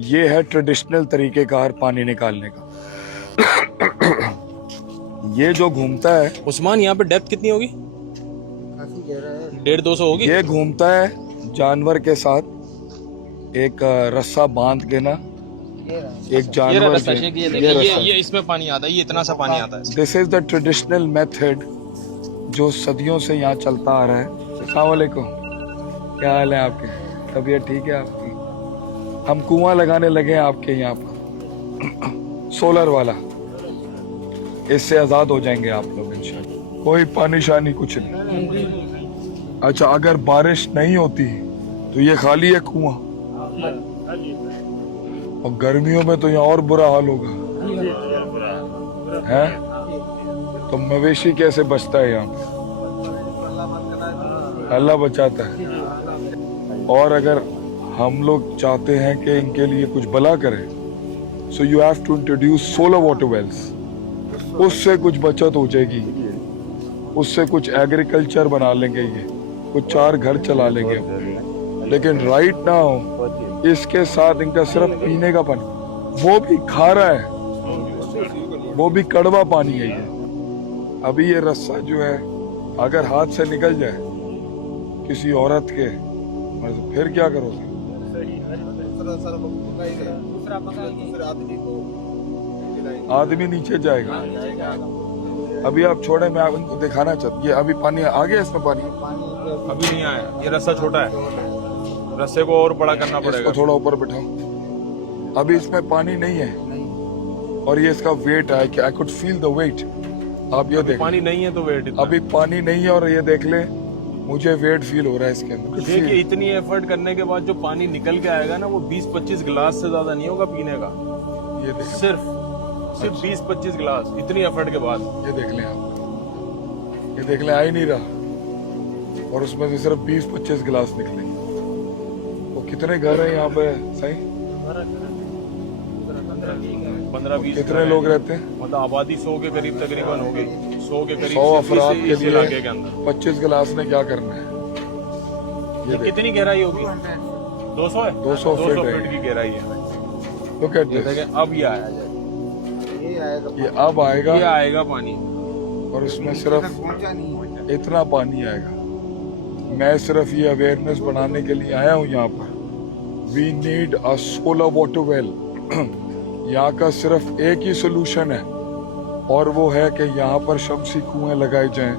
ये है ट्रेडिशनल तरीकेकार पानी निकालने का। ये जो घूमता है उस्मान, यहाँ पे डेप्थ कितनी होगी? काफी गहरा है। 150-200 होगी। ये घूमता है जानवर के साथ, एक रस्सा बांध के ना, एक ये जानवर रास्ता के- शेख, ये ये देखिए, रास्ता। ये इसमें पानी आता है, ये इतना सा पानी आता है। This is the traditional method जो सदियों से यहाँ चलता आ रहा है। अस्सलाम वालेकुम, क्या हाल है आपके? तबीयत ठीक है आपकी? हम कुआं लगाने लगे हैं आपके यहाँ पर, सोलर वाला। इससे आज़ाद हो जाएंगे आप लोग इंशाल्लाह। कोई पानी शानी कुछ नहीं। अच्छा, अगर बारिश नहीं होती तो ये खाली है कुआं, और गर्मियों में तो यहाँ और बुरा हाल होगा है। तो मवेशी कैसे बचता है यहाँ पे? अल्लाह बचाता है। और अगर हम लोग चाहते हैं कि इनके लिए कुछ भला करें, so you have to introduce solar water wells. उससे कुछ बचत हो जाएगी, उससे कुछ एग्रीकल्चर बना लेंगे, ये कुछ 4 घर चला लेंगे। लेकिन राइट नाउ इसके साथ इनका सिर्फ पीने का पानी, वो भी खारा है, वो भी कड़वा पानी है ये। अभी ये रस्सा जो है अगर हाथ से निकल जाए किसी औरत के, तो फिर क्या करोगे? आदमी नीचे जाएगा। अभी आप छोड़े, मैं आपको दिखाना चाहता। ये अभी पानी आ गया, इसमें पानी अभी नहीं आया, ये रास्ता छोटा है, रस्से को और बड़ा करना पड़ेगा। इसको थोड़ा ऊपर बैठाओ। अभी इसमें पानी नहीं है, और ये इसका वेट है कि I could feel the weight. आप ये देख, पानी नहीं है तो वेट इतना। अभी पानी नहीं है, और ये देख ले, मुझे वेट फील हो रहा है इसके अंदर। देखिए, इतनी एफर्ट करने के बाद जो पानी निकल के आएगा ना, वो 20-25 गिलास से ज्यादा नहीं होगा पीने का। ये देख, सिर्फ 20-25 गिलास, इतनी एफर्ट के बाद। ये देख लें आप, ये देख लें, आ ही नहीं रहा, और उसमें से सिर्फ 20-25 गिलास निकले। वो कितने घर हैं यहाँ पे सही? 15-20 कितने लोग रहते हैं? मतलब आबादी 100 के करीब तकरीबन हो गई। 100 के करीब 100 अफराद के इस इलाके लिए के अंदर 25 गिलास ने क्या करना है? ये देख, कितनी गहराई होगी? 200 है। 200 फीट है। फीट की गहराई है। Look at ये this। देखें, अब ये आया, ये अब आएगा, ये आएगा पानी। और उसमें सिर्फ पहुंचा नहीं है। इतना पानी आएगा। मैं सिर्फ ये अवेयरनेस बनाने के लिए आया हूँ यहाँ पर। We need a solar water well. यहाँ का सिर्फ एक ही सोल्यूशन है, और वो है कि यहाँ पर शमसी कुएं लगाए जाएं